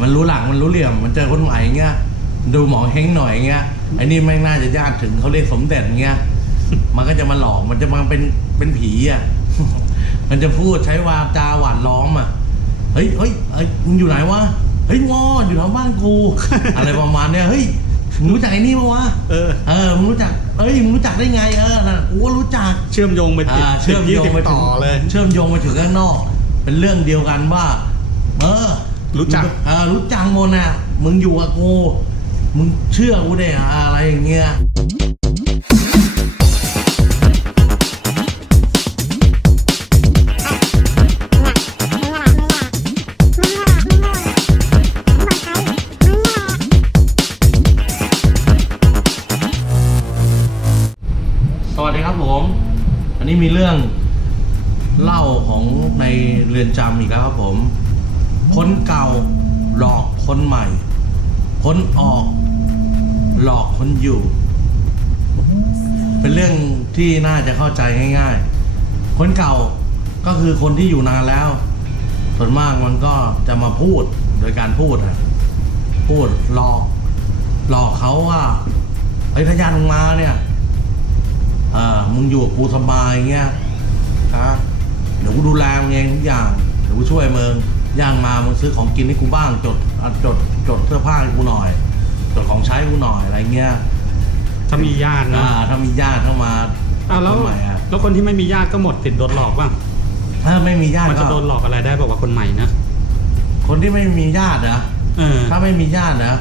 มันรู้หลังมันรู้เหลี่ยม มันเจอคนใหม่เงี้ยดูหมอเฮงหน่อยเงี้ยไอ้นี่แม่งน่าจะญาติถึงเขาเรียกสมเด็จเงี้ยมันก็จะมาหลอกมันจะมาเป็นเป็นผีอะมันจะพูดใช้วาจาหวานล้อมอะเฮ้ยเฮ้ยเฮ้ยมึงอยู่ไหนวะเฮ้ยวออยู่แถวบ้านกู อะไรประมาณเนี้ยเฮ้ยมึงรู้จักไอ้นี่ปะวะเออเออมึงรู้จักเอ้ยมึงรู้จักได้ไงเออน่ะกูก็รู้จักเชื่อมโยงไปติดอ่าเชื่อมโยงติดไปต่อเลย เชื่อมโยงไปถึงข้างนอก เป็นเรื่องเดียวกันว่า เออ รู้จักเออรู้จักหมดน่ะ มึงอยู่กับกู มึงเชื่อกูได้อะไรอย่างเงี้ยสวัสดีครับผม อันนี้มีเรื่องเล่าของในเรือนจำอีกแล้วครับผม คนเก่าหลอกคนใหม่ คนออก หลอกคนอยู่ เป็นเรื่องที่น่าจะเข้าใจง่าย ๆ คนเก่าก็คือคนที่อยู่นานแล้ว ส่วนมากมันก็จะมาพูดโดยการพูดอะพูดหลอก หลอกเขาว่าเฮ้ยถ้าญาติมึงมาเนี่ยเออมึงอยู่กับกูสบายเงี้ยนะเดี๋ยวกูดูแลมึงเองทุกอย่าง เดี๋ยวกูช่วยมึง ย่างมามึงซื้อของกินให้กูบ้างจดอะจดจดเสื้อผ้าให้กูหน่อย จดของใช้ให้กูหน่อยอะไรเงี้ยถ้ามีญาติอ่านะถ้ามีญาติเข้ามาอ้าวแล้วคนใหม่อะแล้วคนที่ไม่มีญาติก็หมดสิทธิ์โดนหลอกบ้างถ้าไม่มีญาติมันก็จะโดนหลอกอะไรได้บอกว่าคนใหม่นะคนที่ไม่มีญาตินะเออถ้าไม่มีญาตินะ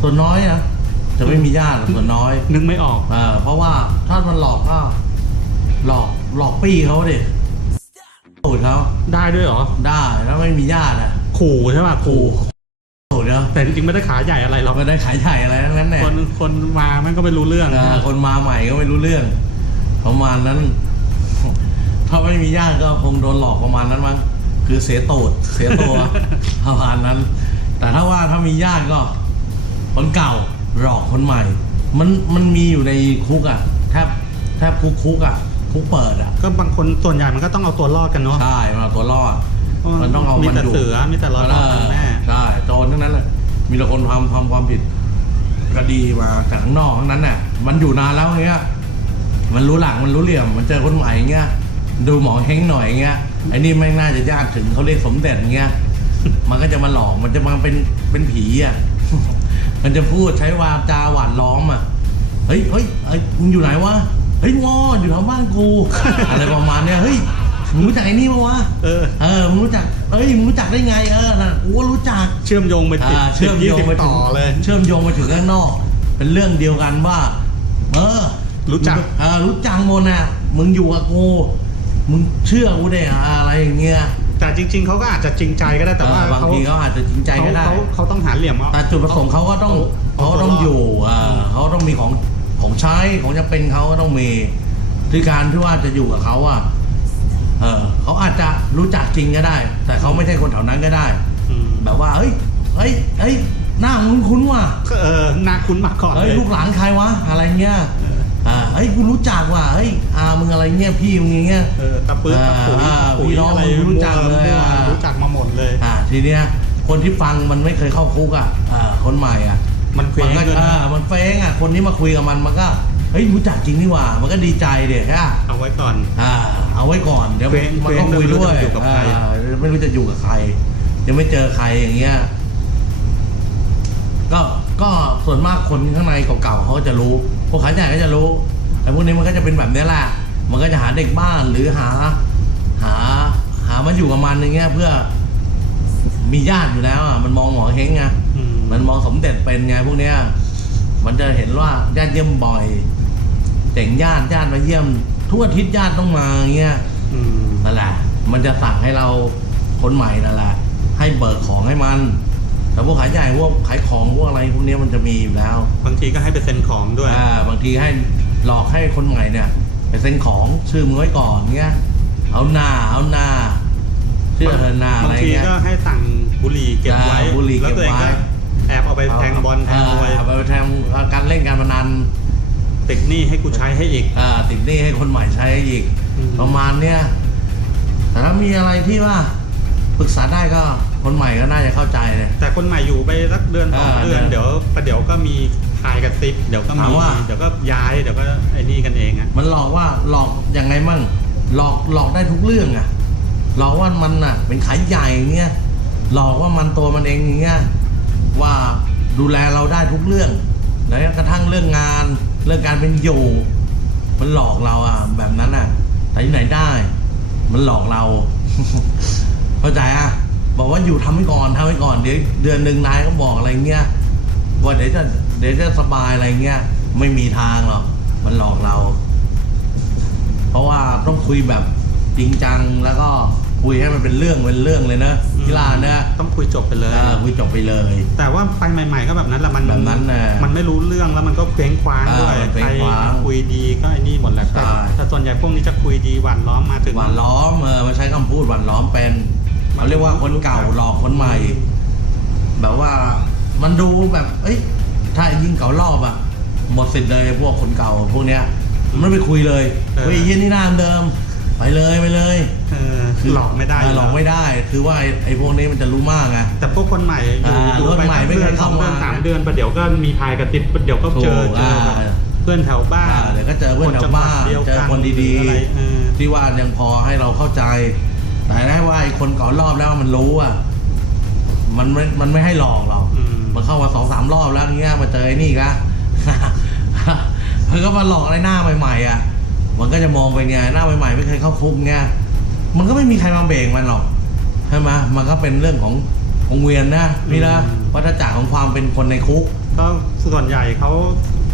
ส่วนน้อยนะจะไม่มีญาติส่วนน้อยนึกไม่ออก เออเพราะว่าถ้ามันหลอกก็หลอกหลอกปี้เขาดิตู ดเขาได้ด้วยเหรอ ได้แล้วไม่มีญาติอะขู่ใช่ป่ะขู่ตูดเนาะแต่จริงๆไม่ได้ขาใหญ่อะไรหรอกไม่ได้ขายใหญ่อะไรทั้งนั้นแหละคนคนมาแม่งก็ไม่รู้เรื่องเออคนมาใหม่ก็ไม่รู้เรื่อง ประมาณนั้น ถ้าไม่มีญาติก็คงโดนหลอกประมาณนั้นมั้งคือเสียตูดเสียตัว ประมาณนั้น แต่ถ้าว่าถ้ามีญาติก็ คนเก่าหลอกคนใหม่ มันมันมีอยู่ในคุกอะแทบแทบคุกคุกอะ คุกเปิดอะก็บางคนส่วนใหญ่มันก็ต้องเอาตัวรอดกันเนาะใช่มันเอาตัวรอด มันต้องเอามีมันแต่อยู่เสือมีแต่รอดรอดกันแน่ใช่โจรทั้งนั้นเลยมีแต่คนทำทำความผิดคดีมาจากข้างนอกทั้งนั้นน่ะ มันอยู่นานแล้วเงี้ย มันรู้หลังมันรู้เหลี่ยม มันเจอคนใหม่เงี้ยดูหมอเฮงหน่อยเงี้ยไอ้นี่แม่งน่าจะญาติถึงเขาเรียกสมเด็จเงี้ยมันก็จะมาหลอกมันจะมาเป็นเป็นผีอะมันจะพูดใช้วาจาหวานล้อมอะเฮ้ยเฮ้ยเฮ้ยมึงอยู่ไหนวะ เฮ้ยวออยู่แถวบ้านกู อะไรประมาณเนี้ยเฮ้ยมึงรู้จักไอ้นี่ปะวะเออ เออมึงรู้จักเอ้ยมึงรู้จักได้ไงเออน่ะกูก็รู้จัก เชื่อมโยงไปติดอ่าเชื่อมโยงติดไปถึต่งอเลย เชื่อมโยงไปถึงข้างนอก เป็นเรื่องเดียวกันว่า เออรู้จัก เออรู้จักหมดน่ะมึงอยู่กับกูมึงเชื่อกูได้อะไรอย่างเงี้ยแต่จริง ๆเขาก็อาจจะจริงใจก็ได้แต่ว่าเออบางทีเขาอาจจะจริงใจก็ได้เขาเขาต้องหาเหลี่ยมเอา แต่จุดประสงค์เขาก็ต้องเอาเขาต้องเอาตัวรอดอยู่อ่าเขาต้องมีของ ของใช้ของจะเป็นเขาก็ต้องมีที่การที่ว่าจะอยู่กับเขาอะเออเขาอาจจะรู้จักจริงก็ได้ แต่เขาไม่ใช่คนแถวนั้นก็ได้ อืมแบบว่าเฮ้ยเฮ้ยเฮ้ยหน้ามึงคุ้นๆว่ะเออหนาคุ้นมาก่อนเฮ้ยเลย ลูกหลานใครวะอะไรเงี้ยเอออ่าเฮ้ยกูรู้จักว่ะเฮ้ยอามึงอะไรเงี้ยพี่มึงอย่างเงี้ย เออตะปื้อตะปุ๋ยอ่าตะปุ๋ยพี่น้องอะไรมึงรู้จักเลยมั่วอ่ารู้จักมาหมดเลย อ่าทีเนี้ยคนที่ฟังมันไม่เคยเข้าคุกอะอ่าคนใหม่อะ มันเฟ้มันงก็ด้วยอ่านะมันเฟ้งอะคนที่มาคุยกับมันมันก็เฮ้ยรู้จักจริงนี่หว่า มันก็ดีใจเด็กอะเอาไว้ก่อนอ่า เอาไว้ก่อนเดี๋ยวเฟ้งมันก็คุยด้วยเฟ้งไม่รู้จะอยู่กับใครอ่าไม่รู้จะอยู่กับใครยังไม่เจอใครอย่างเงี้ยก็ก็ส่วนมากคนข้างในเก่าๆเขาก็จะรู้พวกขายใหญ่ก็จะรู้แต่พวกนี้มันก็จะเป็นแบบนี้แหละมันก็จะหาเด็กบ้านหรือหา หา หามาอยู่กับมันอย่างเงี้ย เพื่อมีญาติอยู่แล้วอะมันมองหมอเฮงไงอื มมันมองสมเด็จเป็นไงพวกเนี้ย มันจะเห็นว่าญาติเยี่ยมบ่อยเจ๋งญาติญาติมาเยี่ยมทุกอาทิตย์ญาติต้องมาอย่างเงี้ยอืมนั่นแหละ มันจะสั่งให้เราคนใหม่นั่นแหละให้เบิกของให้มันแต่พวกขายใหญ่พวกขายของพวกอะไรพวกเนี้ยมันจะมีอยู่แล้ว บางทีก็ให้ไปเซ็นของด้วยอ่าบางทีให้หลอกให้คนใหม่เนี่ยไปเซ็นของชื่อมึงไว้ก่อนเงี้ยเอาหน้าเอาหน้าชื่อเธอหน้าอะบาไรงทีเงี้ยก็ให้สั่งบุหรี่เก็บไว้อ่าบุหรี่แล้วตัวเองเก็บไว้ก็ แอบเอาไปแทงบอลแทงมวยเอาไปแทงการเล่นการพนันติดหนี้ให้กูใช้ให้อีกอ่าติดหนี้ให้คนใหม่ใช้อีกอืมประมาณเนี้ยแต่ถ้ามีอะไรที่ว่าปรึกษาได้ก็คนใหม่ก็น่าจะเข้าใจเลยแต่คนใหม่อยู่ไปสักเดือนสองอ่าเดือนเดี๋เดี๋ยยววประเดี๋ยวก็มีทายกระซิบเดี๋ยวก็ถามีมว่าเดี๋ยวก็ย้ายเดี๋ยวก็ไอ้นี่กันเองอะมันหลอกว่าหลอกยังไงมั่งหลอกหลอกได้ทุกเรื่องอะหลอกว่ามันน่ะเป็นขายใหญ่อย่างเงี้ยหลอกว่ามันตัวมันเองอย่างเงี้ย ว่าดูแลเราได้ทุกเรื่องแล้วกระทั่งเรื่องงานเรื่องการเป็นอยู่ มันหลอกเราอะแบบนั้นอะแต่ที่ไหนได้ มันหลอกเรา เข้าใจอะบอกว่าอยู่ทำไว้ก่อนทำไว้ก่อนเดี๋ยวเดือนหนึ่งนายก็บอกอะไรเงี้ยว่าเดี๋ยวจะเดี๋ยวจะสบายอะไรเงี้ยไม่มีทางหรอกมันหลอกเรา เพราะว่าต้องคุยแบบจริงจังแล้วก็ คุยให้มันเป็นเรื่องเป็นเรื่องเลยนะกีฬาเนะต้องคุยจบไปเลยเออคุยจบไปเลย แต่ว่าไปใหม่ ๆ ก็แบบนั้นแหละมันแบบนั้นน่ะมันไม่รู้เรื่องแล้วมันก็เคว้งคว้างอ่าด้วยมันเคว้ใครงคว้างคุยดีก็ไอ้นี่หมดแหละใช่แต่แต่ส่วนใหญ่พวกนี้จะคุยดีหวานล้อมมาถึงหวานล้อมเออมาใช้คำพูดหวานล้อมเป็นเขาเรียกว่าคนเก่าหลอกคนใหม่ แบบว่ามันดูแบบ เอ้ย ถ้ายิงเก่ารอบอะหมดสิทธิ์เลยพวกคนเก่าพวกเนี้ย มันไม่ไปคุยเลยเฮ้ยยี่นี่หน้าเดิม ไปเลยไปเลยเออหลอกไม่ได้เออหลอกไม่ได้ คือว่าไอ้ไอ้พวกนี้มันจะรู้มากไง แต่พวกคนใหม่อยู่อ่าอยู่คนใหม่ปไม่เคยดือนเข้าสองเดือนมาสามเดือนประเดี๋ยวก็มีทายกระติบประเดี๋ยวก็เจอถูกเจอแบบอ่า เพื่อนแถวบ้านอ่าเดี๋ยวก็เจอเพื่อนแถวบ้านคจังหวัดดียวเจอคนดีหรืออะไรเออๆที่ว่ายังพอให้เราเข้าใจ แต่ได้ว่าไอ้คนเก่ารอบแล้วมันรู้อะ มันไม่มันไม่ให้หลอกเราอืม มันเข้ามาสองสามรอบแล้วเงี้ยมาเจอไอ้นี่กะมันก็มาหลอกอะไรหน้าใหม่ๆอะ มันก็จะมองไปไงหน้าใหม่ๆไม่เคยเข้าคุกเงี้ยมันก็ไม่มีใครมาเบรกมันหรอกใช่ไหมมันก็เป็นเรื่องของวงเวียนนะนี่นะอืมวัฏจักรของความเป็นคนในคุก ก็ส่วนใหญ่เขา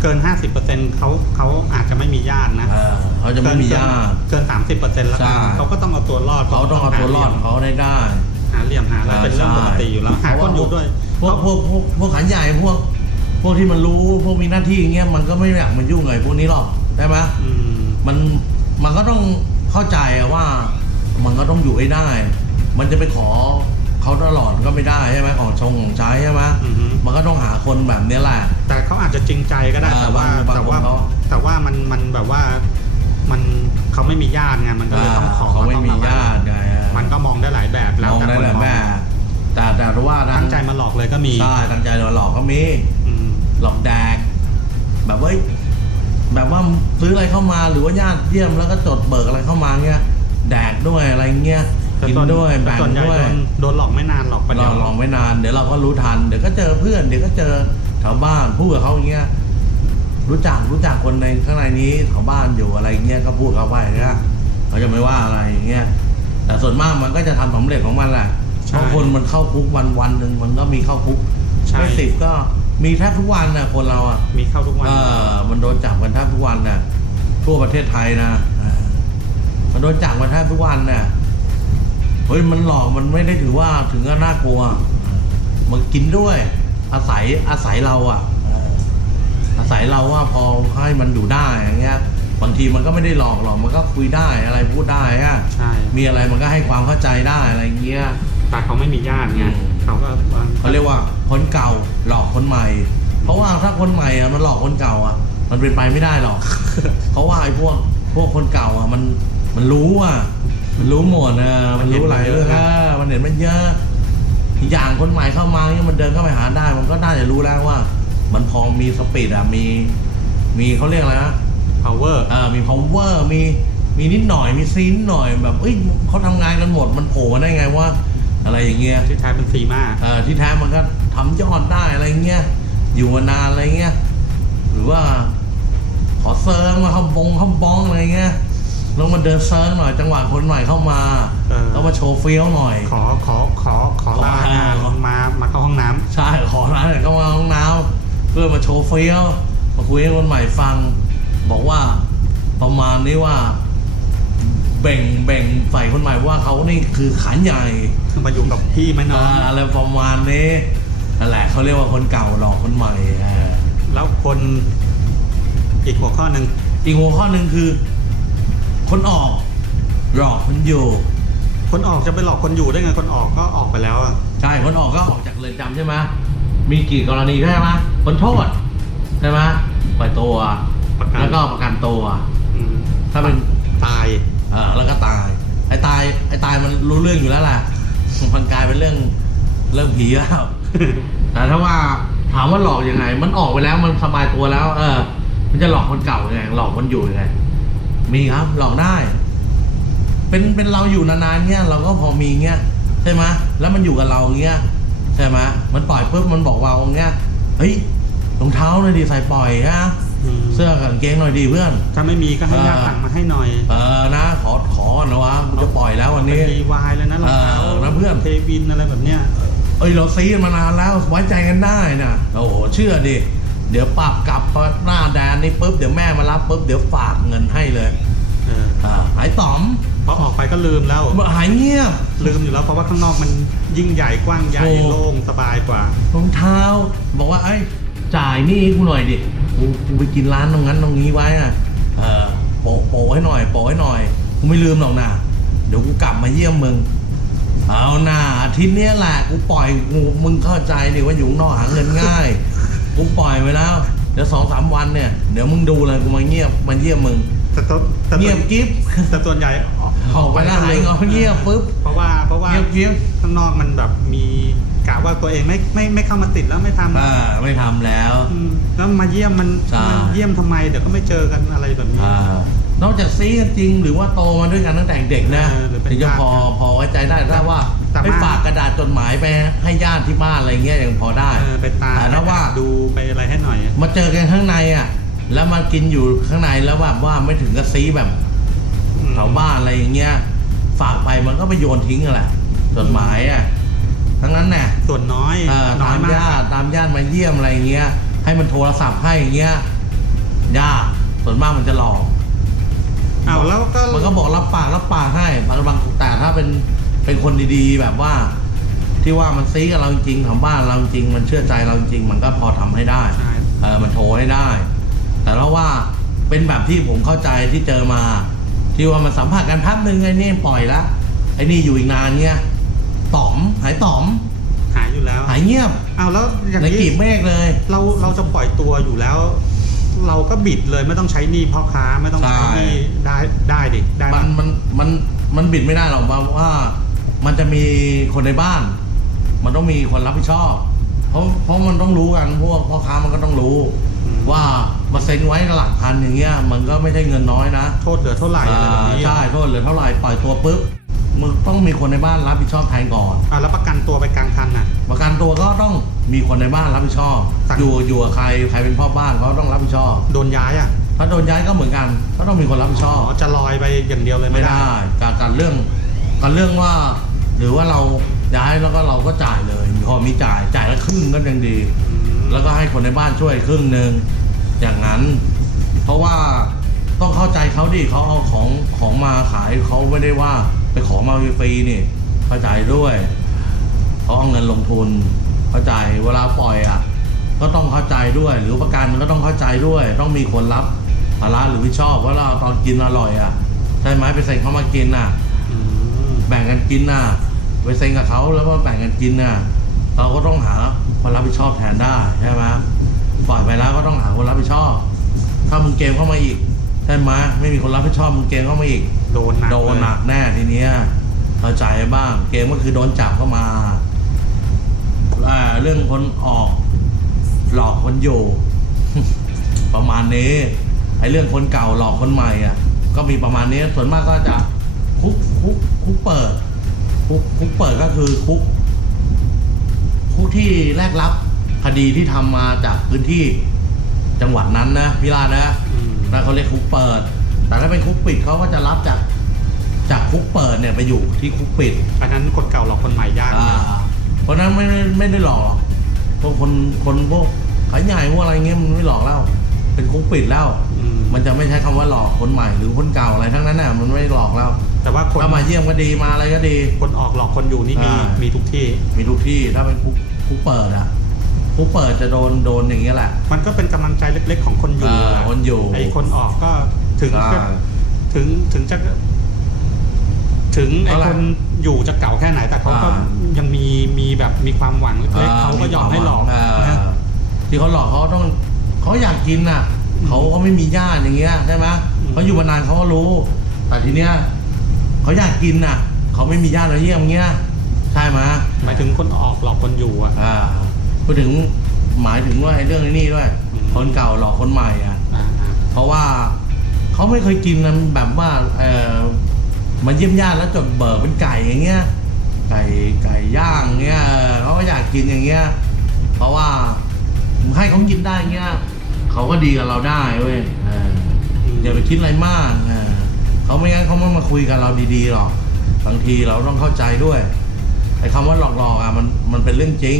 เกิน 50%เขาเขาอาจจะไม่มีญาตินะเออเขาจะไม่มีญาติเกิน 30%แล้วใช่เขาก็ต้องเอาตัวรอดเขาต้องเอาตัวรอดของเขาได้ได้หาเหลี่ยมหาอะไรเป็นเรื่องปกติอยู่แล้วหาคนอยู่ด้วยพวกพวกพวกพวกขันใหญ่พวก พวกที่มันรู้พวกมีหน้าที่อย่างเงี้ยมันก็ไม่อยากมายุ่งกับไอ้พวกนี้หรอกใช่ไหมอื มมันมันก็ต้องเข้าใจอะว่ามันก็ต้องอยู่ให้ได้ มันจะไปขอเขาตลอดก็ไม่ได้ใช่ไหมของชงของใช้ใช่ไหมอือฮึ มันก็ต้องหาคนแบบเนี้ยแหละ แต่เขาอาจจะจริงใจก็ได้อ่าแต่ว่าบางแต่ว่าบางคนเขาแต่ว่ามันมันแบบว่ามันเขาไม่มีญาติไงมันก็เลยต้องขอเขาไม่มีต้องอะไรญาติไง มันก็มองได้หลายแบบแล้วมองแต่ได้คนแหละมองแม่ แต่แต่ว่าทาตั้งใจมาหลอกเลยก็มีใช่ตั้งใจหลอกก็มีอืมหลอกแดก แบบว่าเอ้ย แบบว่าซื้ออะไรเข้ามาหรือว่าญาติเยี่ยมแล้วก็จดเบิกอะไรเข้ามาเงี้ยแดกด้วยอะไรเงี้ยแต่กินส่วนด้วยแต่แบ่งส่วนใหญ่ด้วยโดนโดนหลอกไม่นานหรอกประลเดี๋อยงวลองไม่นานเดี๋ยวเราก็รู้ทันเดี๋ยวก็เจอเพื่อนเดี๋ยวก็เจอแถวบ้านพูดกับเขาอย่างเงี้ยรู้จักรู้จักคนในข้างในนี้แถวบ้านอยู่อะไรเงี้ยก็พูดเขาไปนะเขาจะไม่ว่าอะไรอย่างเงี้ยแต่ส่วนมากมันก็จะทำสำเร็จของมันแหละใช่บางคนมันเข้าคุกวันวันหนึ่งมันก็มีเข้าคุกใช่ไม่สิบก็ มีแทบทุกวันนะคนเราอะมีเข้าทุกวันเออมันโดนจับกันแทบทุกวันน่ะทั่วประเทศไทยนะเออมันโดนจับกันแทบทุกวันน่ะเฮ้ยมันหลอกมันไม่ได้ถือว่าถึงก็น่ากลัว มันกินด้วย อาศัยอาศัยเราอะเอออาศัยเราว่าพอให้มันอยู่ได้อย่างเงี้ยบางทีมันก็ไม่ได้หลอกหรอกมันก็คุยได้อะไรพูดได้อะใช่มีอะไรมันก็ให้ความเข้าใจได้อะไรเงี้ยแต่เขาไม่มีญาติไงอืม เขาก็เขาเรียกว่าคนเก่าหลอกคนใหม่ เพราะว่าถ้าคนใหม่อะมันหลอกคนเก่าอะมันเป็นไปไม่ได้หรอก เพราะว่าไอ้พวกพวกคนเก่าอะมันมันรู้อะมันรู้หมดอะมันรู้หลายเรื่องอะมันเห็นมันเยอะอีกอย่างคนใหม่เข้ามาเนี่ยมันเดินเข้าไปหาได้ มันก็น่าจะรู้แล้วว่า มันพอมีสปีดอะมี มีเขาเรียกอะไรนะ power อ่ามี power มีมีนิดหน่อยมีซีนหน่อยแบบเอ้ยเขาทำงานกันหมดมันโผล่มาได้ไงว่า อะไรอย่างเงี้ยที่แท้เป็นซีมาเอ่อที่แท้มันก็ทำยอดได้อะไรเงี้ยอยู่มานานอะไรเงี้ยหรือว่าขอเซิร์งมาเข้าบงเข้าบ้องอะไรเงี้ยลงมาเดินเซิร์งหน่อยจังหวะคนใหม่เข้ามาเออ แล้วมาโชว์เฟี้ยวหน่อย ขอขอขอขอขอลางานขอมา มาเข้าห้องน้ำใช่ขอร้านเข้ามาห้องน้ำเพื่อมาโชว์เฟี้ยวมาคุยให้คนใหม่ฟัง บอกว่าประมาณนี้ว่า แบ่งแบ่งใส่คนใหม่ว่าเขานี่คือขันใหญ่มาอยู่กับพี่ไหมน้องอ่าอะไรประมาณนี้นั่นแหละเขาเรียกว่าคนเก่าหลอกคนใหม่อ่าแล้วคนอีกหัวข้อหนึ่งอีกหัวข้อหนึ่งคือ คนออกหลอกคนอยู่ คนออกจะไปหลอกคนอยู่ได้ไงคนออกก็ออกไปแล้วอะใช่คนออกก็ออกจากเรือนจำใช่ไหมมีกี่กรณีใช่ไหมคนโทษใช่ไหมปล่อยตัวประกันแล้วก็ประกันตัวอืมถ้าเป็นตายเออแล้วก็ตาย ไอ้ตายไอ้ตายมันรู้เรื่องอยู่แล้วแหละมันกลายเป็นเรื่องเริ่มผีแล้วแต่ถ้าว่าถามว่าหลอกยังไง มันออกไปแล้วมันสบายตัวแล้ว เออ มันจะหลอกคนเก่ายังไงหลอกคนอยู่ยังไงมีครับหลอกได้ เป็นเป็นเราอยู่นานๆเงี้ยเราก็พอมีเงี้ยใช่ไหมแล้วมันอยู่กับเราเงี้ยใช่ไหมมันปล่อยปุ๊บมันบอกเราเงี้ยเฮ้ยรองเท้าหน่อยดิใส่ปล่อยฮะ เสื้อกับกางเกงหน่อยดิเพื่อน ถ้าไม่มีก็ให้ญาติเออสั่งมาให้หน่อย เออนะขอขอนะวะกูจะปล่อยแล้ววันเป็นนี้รีวายเลยนะรองเท้าเออนะเพื่อนเทวินอะไรแบบเนี้ยเอ้ยเราซีกันมานานแล้วไว้ใจกันได้นะโอ้โหเชื่อดิเดี๋ยวปรับกลับหน้าแดนนี่ปุ๊บเดี๋ยวแม่มารับปุ๊บเดี๋ยวฝากเงินให้เลยเอออ่าหายต๋อมพอออกไปก็ลืมแล้วหายเงียบลืมอยู่แล้วเพราะว่าข้างนอกมันยิ่งใหญ่กว้างใหญ่โอ้โล่งสบายกว่ารองเท้า บอกว่าไอ้ยจ่ายหนี่กูหน่อยดิ กูกูไปกินร้านตรงนั้นตรงนี้ไว้อะเออโปะโปะให้หน่อยโปะให้หน่อยกูไม่ลืมหรอกนะเดี๋ยวกูกลับมาเยี่ยมมึงเอาหน้าอาทิตย์เนี้ยแหละกูปล่อยกูมึงเข้าใจดิว่าอยู่ข้างนอกหาเงินง่ายกูปล่อยไปแล้วเดี๋ยวสองสามวันเนี่ยเดี๋ยวมึงดูเลยกูมาเงียบมาเยี่ยมมึงแต่ต้นแต่เงียบกิ๊บแต่ส่วนใหญ่ออกไปแล้วหายเงาเงียบปุ๊บเพราะว่าเพราะว่าเงียบกิ๊บข้างนอกมันแบบมี กะว่าตัวเองไม่ไม่ไม่เข้ามาติดแล้วไม่ทำอ่าไม่ทำแล้ว อืมแล้วมาเยี่ยมมันใช่มันเยี่ยมทำไมเดี๋ยวก็ไม่เจอกันอะไรแบบนี้ อ่านอกจากซีกันจริงหรือว่าโตมาด้วยกันตั้งแต่เด็กนะเออหรือเป็นถึงจะญาติพอกันพอไว้ใจได้ถ้าว่าแต่ไปมาฝากกระดาษจดหมายไปให้ญาติที่บ้านอะไรเงี้ยยังพอได้ เออไปตามแต่ถ้าว่า ดูไปอะไรให้หน่อยมาเจอกันข้างในอะ แล้วมากินอยู่ข้างในแล้วแบบว่าไม่ถึงกับซีแบบอืม แถวบ้านอะไรอย่างเงี้ย ฝากไปมันก็ไปโยนทิ้งกันแหละจดหมายอะ ทั้งนั้นแน่ะส่วนน้อยเออน้อตายมมากญาติตามญาติมาเยี่ยมอะไรอย่างเงี้ย ให้มันโทรศัพท์ให้อย่างเงี้ยยากส่วนมากมันจะหลอกเอาแล้วก็มันก็บอกรับปากรับปากให้บางบางแต่ถ้าเป็นเป็นคนดีๆ แบบว่า ที่ว่ามันซีกับเราจริงๆทำบ้านเราจริง มันเชื่อใจเราจริง มันก็พอทำให้ได้ ใช่เออมันโทรให้ได้ แต่แล้วว่าเป็นแบบที่ผมเข้าใจที่เจอมา ที่ว่ามันสัมผัสกันแป๊บนึงไอ้นี่ปล่อยละไอ้นี่อยู่อีกนานเงี้ย ต่อมหายต่อม หายอยู่แล้วหายเงียบเอาแล้วอย่างในนี้กีบเมฆเลย เราเราจะปล่อยตัวอยู่แล้ว เราก็บิดเลยไม่ต้องใช้หนี้พ่อค้าไม่ต้องใช้หนี้ได้ได้ดิได้มัปะนมันมันมันบิดไม่ได้หรอกเพราะว่า มันจะมีคนในบ้าน มันต้องมีคนรับผิดชอบ เพราะเพราะมันต้องรู้กันพวกพ่อค้ามันก็ต้องรู้ว่ามาเซ็นไว้หลักพันอย่างเงี้ย มันก็ไม่ใช่เงินน้อยนะโทษเหลือเท่าไหร่อะไรแบบนี้ อ่าใช่โทษเหลือเท่าไหร่ปล่อยตัวปุ๊บ มึงต้องมีคนในบ้านรับผิดชอบแทนก่อน อ่าแล้วประกันตัวไปกลางคันน่ะ ประกันตัวก็ต้องมีคนในบ้านรับผิดชอบ สั่ง อยู่อยู่กับใครใครเป็นพ่อบ้านเขาต้องรับผิดชอบ โดนย้ายอะถ้าโดนย้ายก็เหมือนกันก็ต้องมีคนรับผิดชอบ จะลอยไปอย่างเดียวเลยไม่ไม่ได้ ได้การการเรื่องการเรื่องว่า หรือว่าเราย้ายแล้วก็เราก็จ่ายเลย พอมีจ่ายจ่ายแล้วครึ่งก็ยังดีอืมแล้วก็ให้คนในบ้านช่วยครึ่งหนึ่งอย่างนั้น เพราะว่าต้องเข้าใจเขาดิเขาเอาของของมาขายเขาไม่ได้ว่า ไปขอมาฟรีนี่เข้าใจด้วยเขาเอาเงินลงทุนเข้าใจเวลาปล่อยอะ ก็ต้องเข้าใจด้วย หรือประกันก็ต้องเข้าใจด้วย ต้องมีคนรับภาระหรือผิดชอบว่าเราตอนกินอร่อยอะใช่ไหมไปเซ็นเขามากินอะแบ่งกันกินน่ะไปเซ็นกับเขาแล้วก็แบ่งกันกินน่ะ เราก็ต้องหาคนรับผิดชอบแทนได้ใช่ไหมปล่อยไปแล้วก็ต้องหาคนรับผิดชอบ ถ้ามึงเกมเข้ามาอีกใช่ไหมไม่มีคนรับผิดชอบมึงเกมเข้ามาอีก โดนหนักโดนหนักเลยแน่ทีเนี้ยเข้าใจบ้าง เกมก็คือโดนจับเข้ามาอ่าเรื่องคนออก หลอกคนอยู่ ประมาณนี้ไอ้เรื่องคนเก่าหลอกคนใหม่อะ ก็มีประมาณนี้ส่วนมากก็จะคุกคุกคุกเปิด คุกคุกเปิดก็คือคุก คุกที่แรกรับคดีที่ทำมาจากพื้นที่จังหวัดนั้นนะพิลานะอืมนั่นเขาเรียกคุกเปิด แต่ถ้าเป็นคุกปิดเขาก็จะรับจากจากคุกเปิดเนี่ยไปอยู่ที่คุกปิดอันนั้นคนเก่าหลอกคนใหม่ยากอ่าเพราะฉะนั้นไม่ได้ไม่ได้หลอกพวกคนคนพวกขายใหญ่พวกอะไรเงี้ยมันไม่หลอกแล้วเป็นคุกปิดแล้ว อืมมันจะไม่ใช้คำว่าหลอกคนใหม่หรือคนเก่าอะไรทั้งนั้นน่ะมันไม่หลอกแล้วแต่ว่าคนถ้ามาเยี่ยมก็ดีมาอะไรก็ดี คนออกหลอกคนอยู่นี่มีใช่มีทุกที่ มีทุกที่ถ้าเป็นคุกคุกเปิดอะคุกเปิดจะโดนโดนอย่างเงี้ยแหละ มันก็เป็นกำลังใจเล็กๆของคนอยู่เออนะคนอยู่ ไอ้คนออกก็ ถึงใช่ถึงถึงจะถึงไอ้เท่าไหร่คนอยู่จะเก่าแค่ไหนแต่เขาก็อ่ายังมีมีแบบมีความหวังเล็กๆเขาก็ยอมให้หลอกานะที่เขาหลอกเขาต้องเขาอยากกินน่ะอืมเขาก็ไม่มีญาติอย่างเงี้ยใช่ไหมอืมเขาอยู่มานานเขาก็รู้ แต่ทีเนี้ยเขาอยากกินน่ะเขาไม่มีญาติมาเยี่ยมเงี้ยใช่ไหมหมายถึงคนออกหลอกคนอยู่อะอ่าพูดถึงหมายถึงว่าไอ้เรื่องไอ้นี่ด้วยอืมคนเก่าหลอกคนใหม่อะอ่าอ่าเพราะว่า เขาไม่เคยกินกันแบบว่าเออมาเยี่ยมญาติแล้วจดเบิกเป็นไก่อย่างเงี้ย ไก่ไก่ย่างเงี้ยเขาก็อยากกินอย่างเงี้ย เพราะว่าให้เขากินได้เงี้ยเขาก็ดีกับเราได้เว้ยอย่าไปคิดอะไรมากเขาไม่งั้นเขาไม่มาคุยกับเราดีๆหรอกบางทีเราต้องเข้าใจด้วยไอ้คำว่าหลอกๆอะมันมันเป็นเรื่องจริง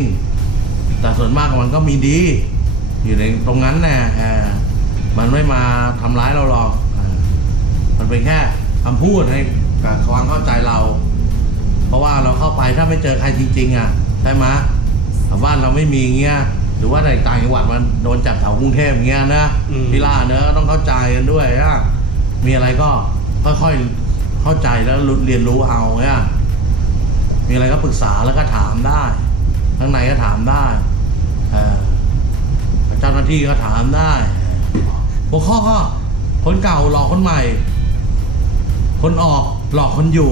แต่ส่วนมากมันก็มีดี อยู่ในตรงนั้นแน่มันไม่มาทำร้ายเราหรอก มันเป็นแค่คำพูดให้กับความเข้าใจเรา เพราะว่าเราเข้าไปถ้าไม่เจอใครจริง ๆ อะใช่ไหมแต่บ้านเราไม่มีเงี้ยหรือว่าในต่างจังหวัดมันโดนจับแถวกรุงเทพอย่างเงี้ยนะอืมพี่ล่าเนอะต้องเข้าใจกันด้วยอะมีอะไรก็ค่อยๆเข้าใจแล้วเรียนรู้เอาเนี่ยมีอะไรก็ปรึกษาแล้วก็ถามได้ข้างในก็ถามได้เออเจ้าหน้าที่ก็ถามได้หัวข้อก็คนเก่าหลอกคนใหม่ คนออกหลอกคนอยู่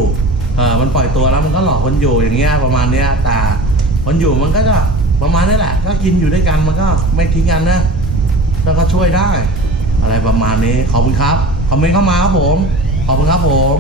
เออมันปล่อยตัวแล้วมันก็หลอกคนอยู่อย่างเงี้ยประมาณเนี้ยแต่คนอยู่มันก็จะประมาณนี้แหละ ก็กินอยู่ด้วยกันมันก็ไม่ทิ้งกันนะแล้วก็ช่วยได้ อะไรประมาณนี้ขอบคุณครับคอมเมนต์เข้ามาครับผมขอบคุณครับผม